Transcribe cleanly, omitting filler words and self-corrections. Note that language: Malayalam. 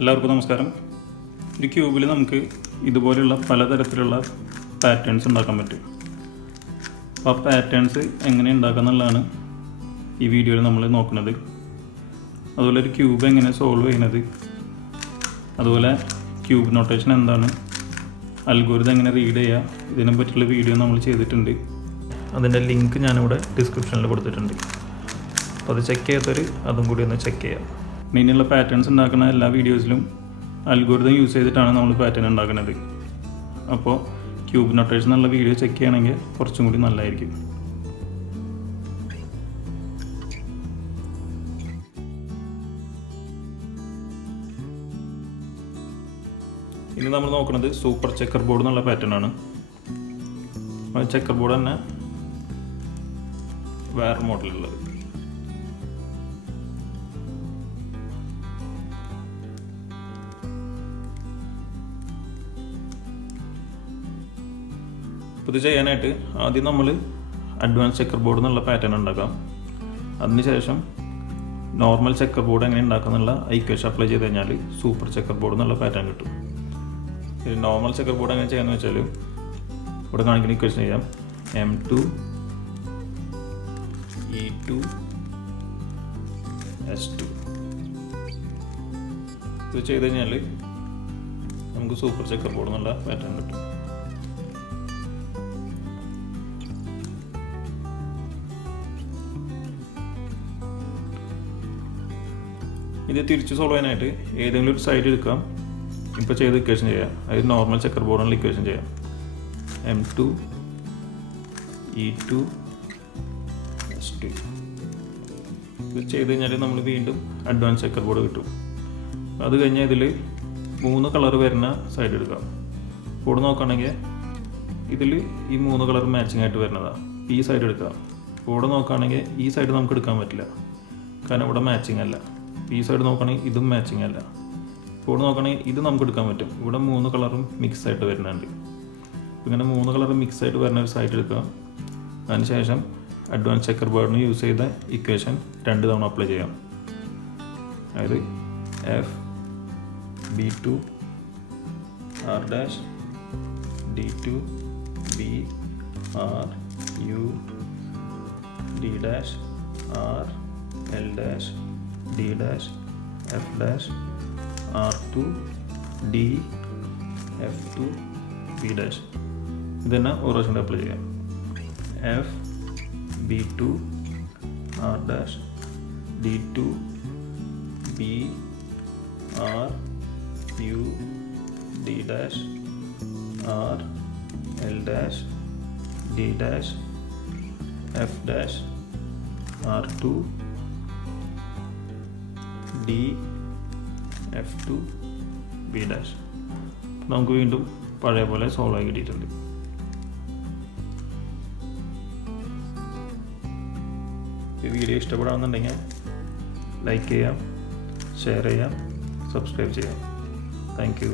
എല്ലാവർക്കും നമസ്കാരം. ഒരു ക്യൂബിൽ നമുക്ക് ഇതുപോലെയുള്ള പലതരത്തിലുള്ള പാറ്റേൺസ് ഉണ്ടാക്കാൻ പറ്റും. അപ്പോൾ ആ പാറ്റേൺസ് എങ്ങനെ ഉണ്ടാക്കുക എന്നുള്ളതാണ് ഈ വീഡിയോയിൽ നമ്മൾ നോക്കുന്നത്. അതുപോലെ ഒരു ക്യൂബ് എങ്ങനെ സോൾവ് ചെയ്യുന്നത്, അതുപോലെ ക്യൂബ് നൊട്ടേഷൻ എന്താണ്, അൽഗോരിതം എങ്ങനെ റീഡ് ചെയ്യുക, ഇതിനെ പറ്റിയുള്ള വീഡിയോ നമ്മൾ ചെയ്തിട്ടുണ്ട്. അതിൻ്റെ ലിങ്ക് ഞാനിവിടെ ഡിസ്ക്രിപ്ഷനിൽ കൊടുത്തിട്ടുണ്ട്. അപ്പോൾ അത് ചെക്ക് ചെയ്യാത്തവർ അതും കൂടി ഒന്ന് ചെക്ക് ചെയ്യാം. ഇനിയുള്ള പാറ്റേൺസ് ഉണ്ടാക്കുന്ന എല്ലാ വീഡിയോസിലും അൽഗോരിതം യൂസ് ചെയ്തിട്ടാണ് നമ്മൾ പാറ്റേൺ ഉണ്ടാക്കുന്നത്. അപ്പോൾ ക്യൂബ് നൊട്ടേഷൻ എന്നുള്ള വീഡിയോ ചെക്ക് ചെയ്യുകയാണെങ്കിൽ കുറച്ചും കൂടി നല്ലതായിരിക്കും. ഇനി നമ്മൾ നോക്കുന്നത് സൂപ്പർ ചെക്കർ ബോർഡ് എന്നുള്ള പാറ്റേൺ ആണ്. ചെക്കർ ബോർഡ് തന്നെ വേറെ മോഡലുള്ളത്. ഇത് ചെയ്യാനായിട്ട് ആദ്യം നമ്മൾ അഡ്വാൻസ് ചെക്കർ ബോർഡ് എന്നുള്ള പാറ്റേൺ ഉണ്ടാക്കാം. അതിനുശേഷം നോർമൽ ചെക്കർ ബോർഡ് എങ്ങനെ ഉണ്ടാക്കുക എന്നുള്ള ഇക്വേഷൻ അപ്ലൈ ചെയ്ത് കഴിഞ്ഞാൽ സൂപ്പർ ചെക്കർ ബോർഡ് എന്നുള്ള പാറ്റേൺ കിട്ടും. നോർമൽ ചെക്കർ ബോർഡ് എങ്ങനെ ചെയ്യാമെന്ന് വെച്ചാൽ ഇവിടെ കാണിക്കുന്ന ഇക്വേഷൻ ചെയ്യാം. M2 E2 S2 ഇത് ചെയ്ത് കഴിഞ്ഞാൽ നമുക്ക് സൂപ്പർ ചെക്കർ ബോർഡ് എന്നുള്ള പാറ്റേൺ കിട്ടും. ഇത് തിരിച്ച് സോൾവ് ചെയ്യാനായിട്ട് ഏതെങ്കിലും ഒരു സൈഡ് എടുക്കാം. ഇപ്പോൾ ചെയ്ത് ഇക്വേഷൻ ചെയ്യാം. അതായത് നോർമൽ ചെക്കർ ബോർഡുള്ള ഇക്വേഷൻ ചെയ്യാം. M2 E2 S2 ഇത് ചെയ്ത് കഴിഞ്ഞാൽ നമ്മൾ വീണ്ടും അഡ്വാൻസ് ചെക്കർ ബോർഡ് കിട്ടും. അത് കഴിഞ്ഞാൽ ഇതിൽ 3 കളർ വരുന്ന സൈഡ് എടുക്കാം. ബോർഡ് നോക്കുകയാണെങ്കിൽ ഇതിൽ ഈ 3 കളർ മാച്ചിങ് ആയിട്ട് വരുന്നതാണ്. ഈ സൈഡ് എടുക്കാം. ബോർഡ് നോക്കുകയാണെങ്കിൽ ഈ സൈഡ് നമുക്ക് എടുക്കാൻ പറ്റില്ല, കാരണം ഇവിടെ മാച്ചിങ് അല്ല. ഈ സൈഡ് നോക്കുകയാണെങ്കിൽ ഇതും മാച്ചിങ് അല്ല. ബോർഡ് നോക്കുകയാണെങ്കിൽ ഇത് നമുക്ക് എടുക്കാൻ പറ്റും. ഇവിടെ 3 കളറും മിക്സ് ആയിട്ട് വരുന്നുണ്ട്. ഇങ്ങനെ 3 കളറും മിക്സ് ആയിട്ട് വരുന്ന ഒരു സൈഡ് എടുക്കുക. അതിനുശേഷം അഡ്വാൻസ് ചെക്കർ ബോർഡിന് യൂസ് ചെയ്ത ഇക്വേഷൻ 2 തവണ അപ്ലൈ ചെയ്യാം. അതായത് FB2 R' D2 B R U D' R L' D' F' R2 D F2 B'. ഇത് തന്നെ ഓരോ പ്രാവശ്യം അപ്ലൈ ചെയ്യാം. FB2 R' D2 B R U D' R L' D' F' R2 D F2 B'. നമുക്ക് വീണ്ടും പഴയ പോലെ സോൾവ് ആയി കിട്ടിയിട്ടുണ്ട്. ഈ വീഡിയോ ഇഷ്ടപ്പെടാമെന്നുണ്ടെങ്കിൽ ലൈക്ക് ചെയ്യാം, ഷെയർ ചെയ്യാം, സബ്സ്ക്രൈബ് ചെയ്യാം. Thank you.